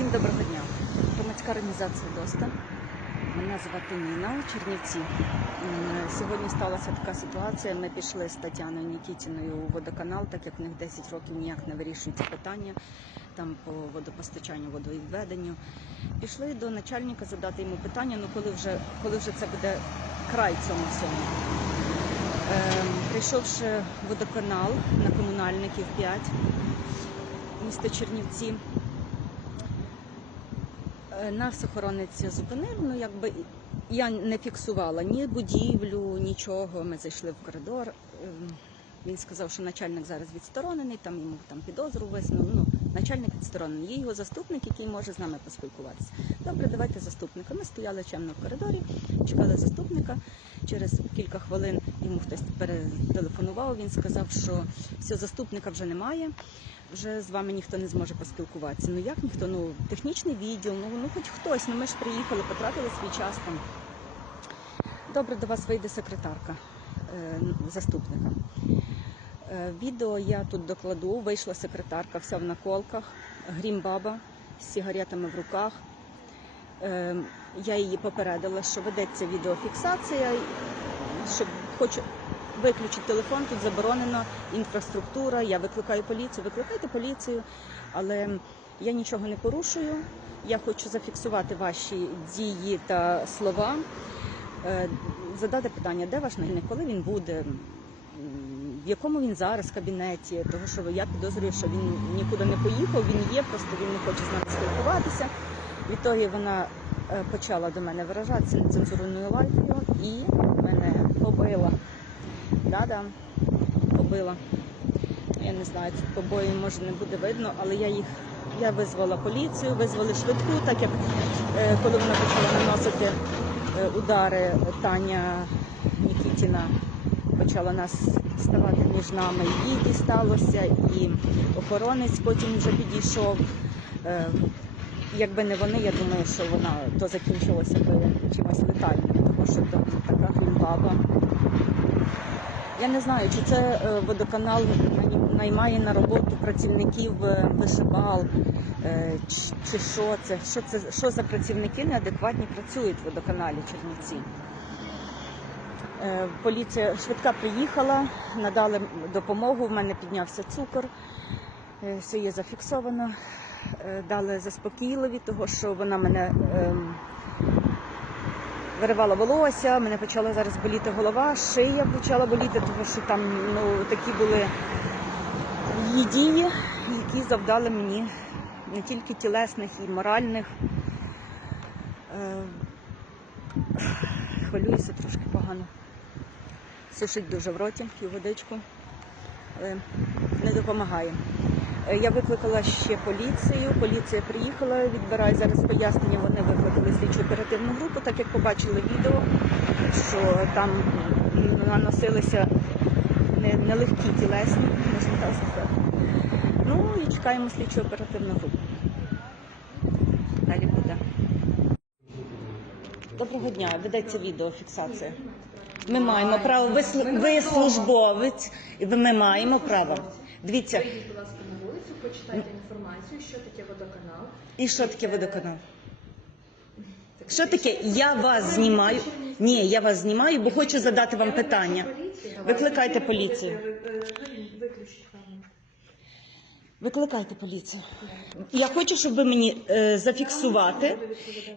Всім доброго дня. Громадська організація ДОСТА. Мене звати Ніна Чернівці. М, Сьогодні сталася така ситуація. Ми пішли з Тетяною Нікітіною у водоканал, так як в них 10 років ніяк не вирішується питання там по водопостачанню, водовідведенню. Пішли до начальника задати йому питання, ну коли вже, коли вже це буде край цьому всьому. Ем, прийшовши в водоканал на комунальників 5 місто Чернівці. Е, Нас охоронець зупинив, ну якби я не фіксувала ні будівлю, нічого. Ми зайшли в коридор. Ем, Він сказав, що начальник зараз відсторонений, там йому там підозру висунув. Ну, начальник відсторонений. Є його заступник, який може з нами поспілкуватися. Добре, давайте заступника. Ми стояли чемно в коридорі, чекали заступника. Через кілька хвилин йому хтось перетелефонував. Він сказав, що все, заступника вже немає. Вже з вами ніхто не зможе поспілкуватися. Ну як ніхто? Ну технічний відділ, ну ну хоч хтось. Ну ми ж приїхали, потратили свій час там. Добре, до вас вийде секретарка е, заступника. Е, Відео я тут докладу. Вийшла секретарка, вся в наколках, грім баба з сигаретами в руках. Е, Я її попередила, що ведеться відеофіксація, щоб хочу виключити телефон, тут заборонено інфраструктура. Я викликаю поліцію, викликайте поліцію, але я нічого не порушую. Я хочу зафіксувати ваші дії та слова, Е, задати питання, де ваш начальник, коли він буде, якому він зараз кабінеті, тому що я підозрюю, що він нікуди не поїхав, він є, просто він не хоче з нами спілкуватися. Відтоді вона е, почала до мене виражатися нецензурною лайкою і мене побила. Да-да, побила. Я не знаю, тут побої може не буде видно, але я їх я визвала поліцію, визвали швидку, так як е, коли вона почала наносити е, удари, Таня Нікітіна почала нас ставати між нами. Їй дісталося, і охоронець потім вже підійшов. Е, Якби не вони, я думаю, що вона то закінчилося би чимось летальним, тому що там така баба. Я не знаю, чи це е, водоканал наймає на роботу працівників е, вишибал, чи що це? Що це що за працівники неадекватні працюють в водоканалі Чернівці? Е, Поліція швидка приїхала, надали допомогу. В мене піднявся цукор, е, все є зафіксовано. Е, Дали заспокійливі, того що вона мене ем, виривала волосся, мене почала зараз боліти голова, шия почала боліти, тому що там ну, такі були її дії, які завдали мені не тільки тілесних і моральних. Хвилююся трошки погано. Сушить дуже в роті, п'ю водичку. Не допомагає. Е, Я викликала ще поліцію. Поліція приїхала, відбирає зараз пояснення. Вони викликали слідчу оперативну групу, так як побачили відео, що там наносилися нелегкі тілесні, можна так сказати. Ну і чекаємо слідчу оперативну групу. Далі буде. Доброго дня, ведеться відеофіксація. Ми маємо право. Ви, слу- ви службовець, і ви- ми маємо право. Дивіться, Вийдіть, будь ласка, на вулицю, почитайте інформацію, що таке водоканал. і що таке водоканал? Що таке? Я вас знімаю. Ні, я вас знімаю, бо хочу задати вам питання. Викликайте поліцію. Викликайте поліцію. Я хочу, щоб ви мені е, зафіксувати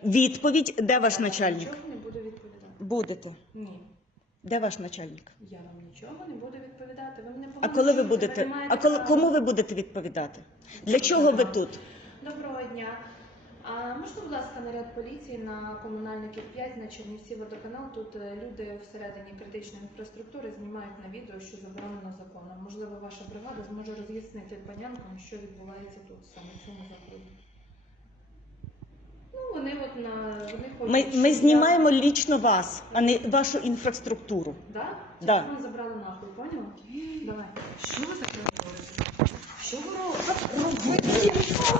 відповідь, де ваш начальник. Нічого не буду відповідати. Будете. Ні, Де ваш начальник? я вам нічого не буду відповідати. Ви мене А коли ви будете? А коли кому ви будете відповідати? Для чого ви тут? Доброго дня. А можна, будь ласка, наряд поліції на комунальників 5 на Чернівці водоканал. Тут е, люди всередині критичної інфраструктури знімають на відео, що заборонено законом. Можливо, ваша бригада зможе роз'яснити панянкам, що відбувається тут саме в цьому закладі. Ну, вони от на вони хочуть. Ми, ми я- знімаємо лічно вас, а не вашу інфраструктуру. Да? Да. Телефон забрали нахуй, поняла? Давай. Що ви таке робите? Що ви робите?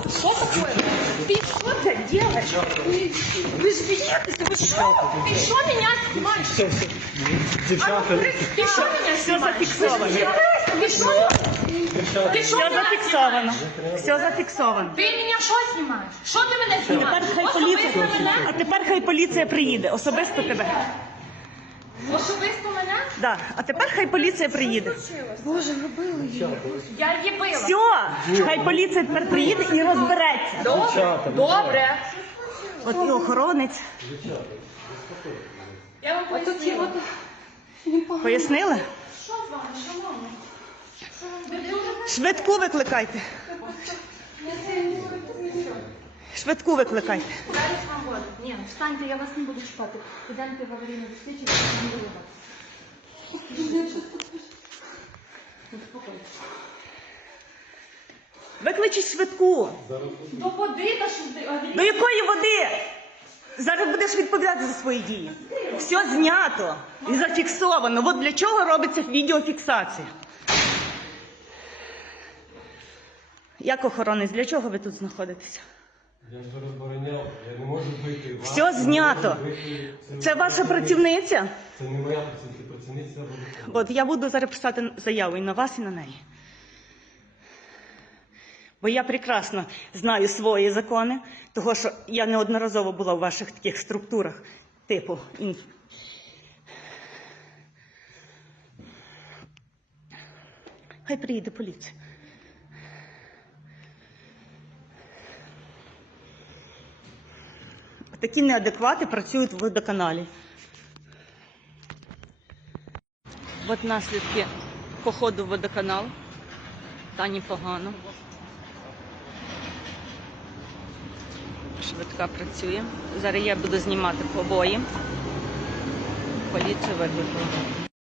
Что такое? Ты что ты делаешь? Вы же видите, вы что? Ты что меня снимаешь? Дівчата, Ты что меня снимаешь? Вы что? Ты что? Ти що Все мене зафіксовано. знімаєш? Все зафіксовано. Ти мене що знімаєш? Що ти мене Тепер знімаєш? хай поліція. Особисто мене? А тепер хай поліція приїде. Особисто тебе. Особисто мене? Да. А тепер хай поліція приїде. Боже, Я її била. Все, хай поліція тепер приїде і розбереться. Добре, добре. От і охоронець. Я вам пояснила. Пояснили? Що з вами, шановні? Ви Швидку викликайте. Швидку викликайте. Зараз вам воду. Ні, встаньте, я вас не буду чіпати. Ідемте в аварійну безпечі, не буду вас. Викличіть швидку. До води та що До якої води? Зараз будеш відповідати за свої дії. Все знято і зафіксовано. От для чого робиться відеофіксація. Як охоронець, для чого ви тут знаходитеся? Я ж розбороняв, я не можу бити вас. Все не знято. можу бити- Це ваша працівниця? Це не моя працівниця, працівниця водоканалу. От я буду зараз писати заяву і на вас, і на неї. Бо я прекрасно знаю свої закони, того що я неодноразово була в ваших таких структурах, типу. інф- Хай приїде поліція. Такі неадеквати працюють в водоканалі. От наслідки походу в водоканал. Тані погано. Швидка працює. Зараз я буду знімати побої. Поліцію викликала.